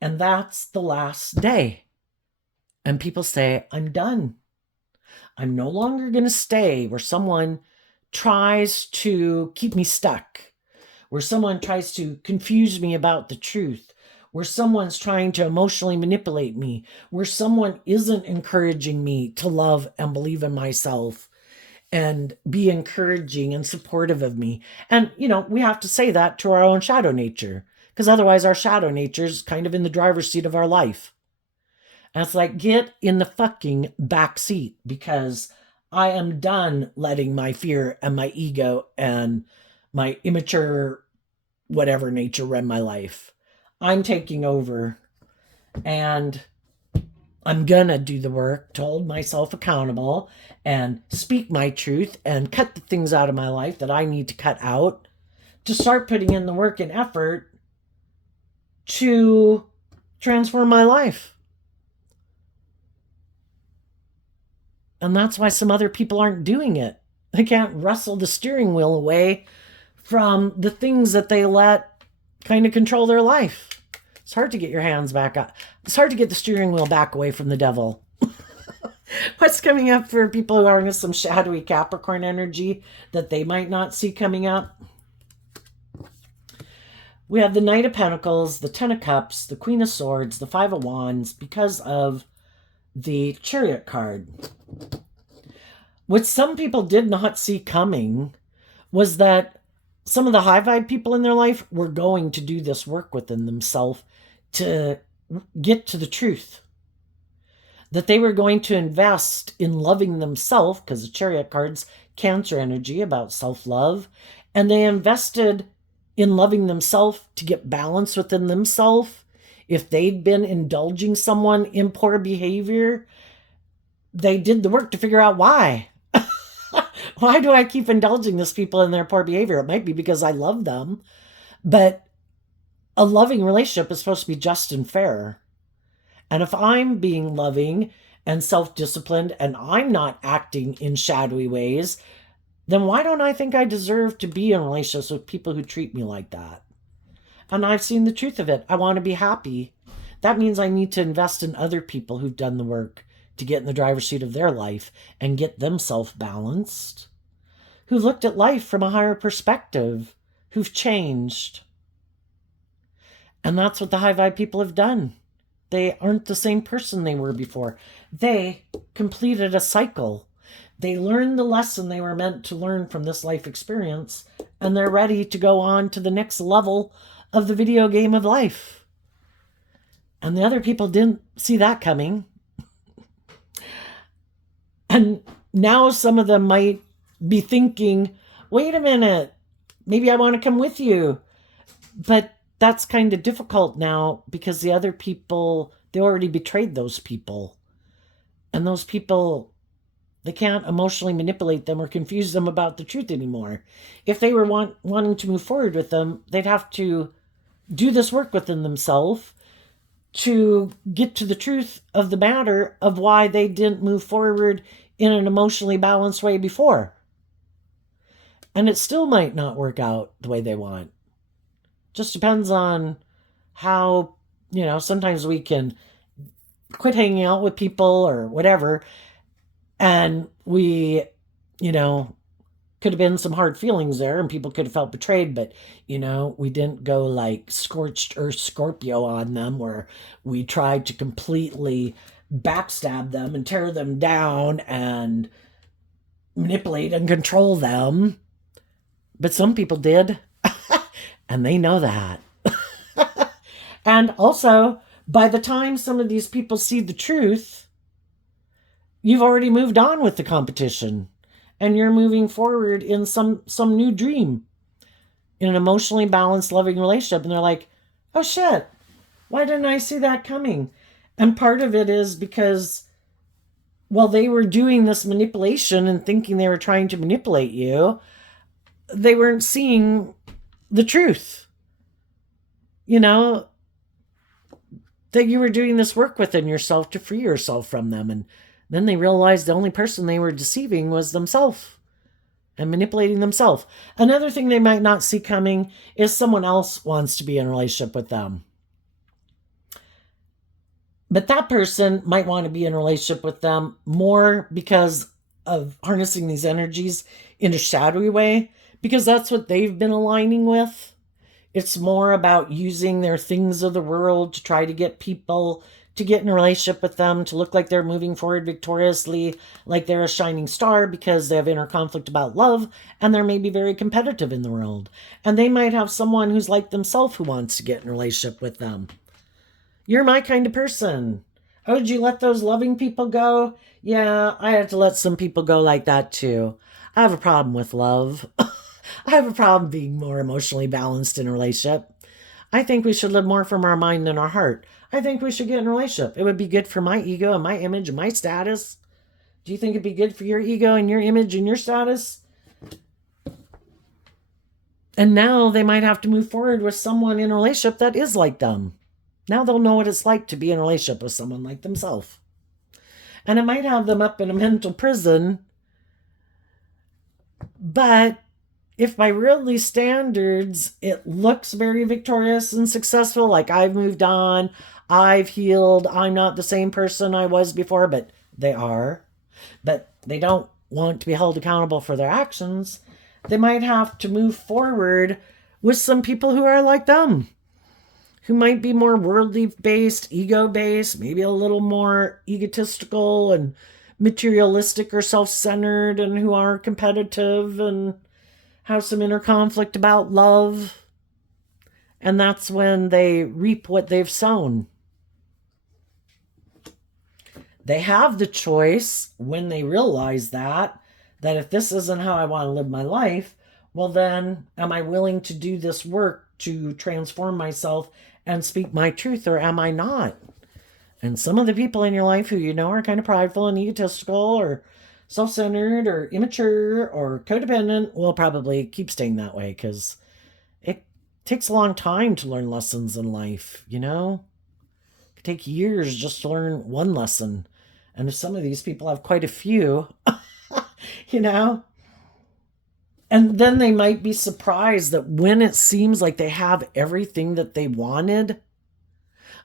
And that's the last day. And people say, I'm done. I'm no longer going to stay where someone tries to keep me stuck, where someone tries to confuse me about the truth, where someone's trying to emotionally manipulate me, where someone isn't encouraging me to love and believe in myself and be encouraging and supportive of me. And, we have to say that to our own shadow nature, because otherwise our shadow nature is kind of in the driver's seat of our life. And it's like, get in the fucking back seat, because I am done letting my fear and my ego and my immature whatever nature run my life. I'm taking over, and I'm gonna do the work to hold myself accountable and speak my truth and cut the things out of my life that I need to cut out, to start putting in the work and effort to transform my life. And that's why some other people aren't doing it. They can't wrestle the steering wheel away from the things that they let kind of control their life. It's hard to get your hands back up. It's hard to get the steering wheel back away from the devil. What's coming up for people who are in some shadowy Capricorn energy that they might not see coming up? We have the Knight of Pentacles, the Ten of Cups, the Queen of Swords, the Five of Wands, because of the Chariot card. What some people did not see coming was that some of the high vibe people in their life were going to do this work within themselves to get to the truth. That they were going to invest in loving themselves, because the Chariot card's Cancer energy, about self-love. And they invested in loving themselves to get balance within themselves. If they'd been indulging someone in poor behavior, they did the work to figure out why. Why do I keep indulging these people in their poor behavior? It might be because I love them, but a loving relationship is supposed to be just and fair. And if I'm being loving and self-disciplined and I'm not acting in shadowy ways, then why don't I think I deserve to be in relationships with people who treat me like that? And I've seen the truth of it. I want to be happy. That means I need to invest in other people who've done the work to get in the driver's seat of their life and get them self-balanced, who looked at life from a higher perspective, who've changed. And that's what the high vibe people have done. They aren't the same person they were before. They completed a cycle. They learned the lesson they were meant to learn from this life experience, and they're ready to go on to the next level of the video game of life. And the other people didn't see that coming. And now some of them might be thinking, wait a minute, maybe I want to come with you. But that's kind of difficult now, because the other people, they already betrayed those people. And those people, they can't emotionally manipulate them or confuse them about the truth anymore. If they were wanting to move forward with them, they'd have to do this work within themselves to get to the truth of the matter of why they didn't move forward in an emotionally balanced way before. And it still might not work out the way they want. Just depends on how, sometimes we can quit hanging out with people or whatever, and we, could have been some hard feelings there and people could have felt betrayed, but, we didn't go like scorched earth Scorpio on them, where we tried to completely backstab them and tear them down and manipulate and control them. But some people did. And they know that. And also, by the time some of these people see the truth, you've already moved on with the competition. And you're moving forward in some new dream. In an emotionally balanced, loving relationship. And they're like, oh shit, why didn't I see that coming? And part of it is because while they were doing this manipulation and thinking they were trying to manipulate you, they weren't seeing the truth. That you were doing this work within yourself to free yourself from them. And then they realized the only person they were deceiving was themselves and manipulating themselves. Another thing they might not see coming is someone else wants to be in a relationship with them. But that person might want to be in a relationship with them more because of harnessing these energies in a shadowy way, because that's what they've been aligning with. It's more about using their things of the world to try to get people to get in a relationship with them, to look like they're moving forward victoriously, like they're a shining star, because they have inner conflict about love and they're maybe very competitive in the world. And they might have someone who's like themselves who wants to get in a relationship with them. You're my kind of person. Oh, did you let those loving people go? Yeah, I had to let some people go like that too. I have a problem with love. I have a problem being more emotionally balanced in a relationship. I think we should live more from our mind than our heart. I think we should get in a relationship. It would be good for my ego and my image and my status. Do you think it'd be good for your ego and your image and your status? And now they might have to move forward with someone in a relationship that is like them. Now they'll know what it's like to be in a relationship with someone like themselves. And it might have them up in a mental prison. But if by worldly standards it looks very victorious and successful, like I've moved on, I've healed, I'm not the same person I was before, but they are. But they don't want to be held accountable for their actions. They might have to move forward with some people who are like them, who might be more worldly based, ego based, maybe a little more egotistical and materialistic or self centered, and who are competitive and have some inner conflict about love. And that's when they reap what they've sown. They have the choice when they realize that if this isn't how I want to live my life, well, then am I willing to do this work to transform myself and speak my truth, or am I not? And some of the people in your life who you know are kind of prideful and egotistical or self-centered or immature or codependent will probably keep staying that way, because it takes a long time to learn lessons in life, you know? It could take years just to learn one lesson. And if some of these people have quite a few, you know, and then they might be surprised that when it seems like they have everything that they wanted,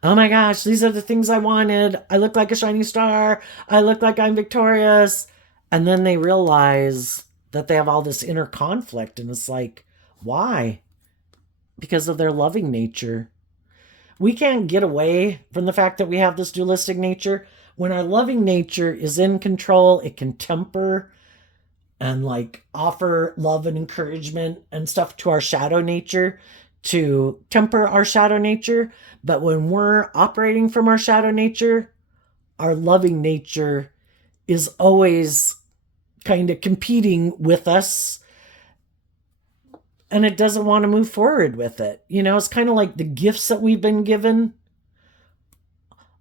oh my gosh, these are the things I wanted. I look like a shining star. I look like I'm victorious. And then they realize that they have all this inner conflict. And it's like, why? Because of their loving nature. We can't get away from the fact that we have this dualistic nature. When our loving nature is in control, it can temper and like offer love and encouragement and stuff to our shadow nature to temper our shadow nature. But when we're operating from our shadow nature, our loving nature is always kind of competing with us, and it doesn't want to move forward with it. You know, it's kind of like the gifts that we've been given.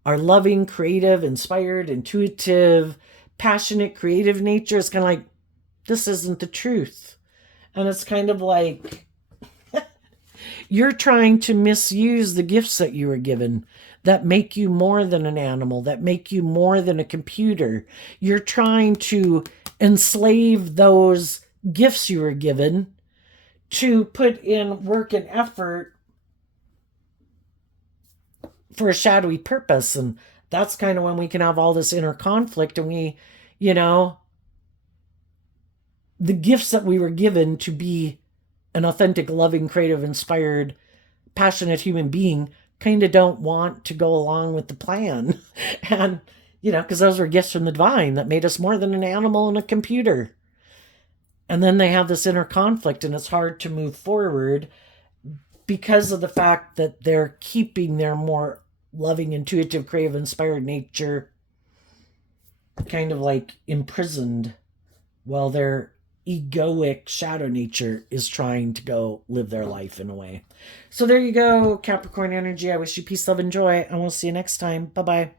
Our loving, creative, inspired, intuitive, passionate, creative nature is kind of like, this isn't the truth. And it's kind of like you're trying to misuse the gifts that you were given that make you more than an animal, that make you more than a computer. You're trying to enslave those gifts you were given to put in work and effort for a shadowy purpose. And that's kind of when we can have all this inner conflict, and we, you know, the gifts that we were given to be an authentic, loving, creative, inspired, passionate human being kind of don't want to go along with the plan. And, you know, because those were gifts from the divine that made us more than an animal and a computer. And then they have this inner conflict, and it's hard to move forward because of the fact that they're keeping their more loving, intuitive, creative, inspired nature kind of like imprisoned while their egoic shadow nature is trying to go live their life in a way. So there you go, Capricorn energy. I wish you peace, love, and joy, and we'll see you next time. Bye-bye.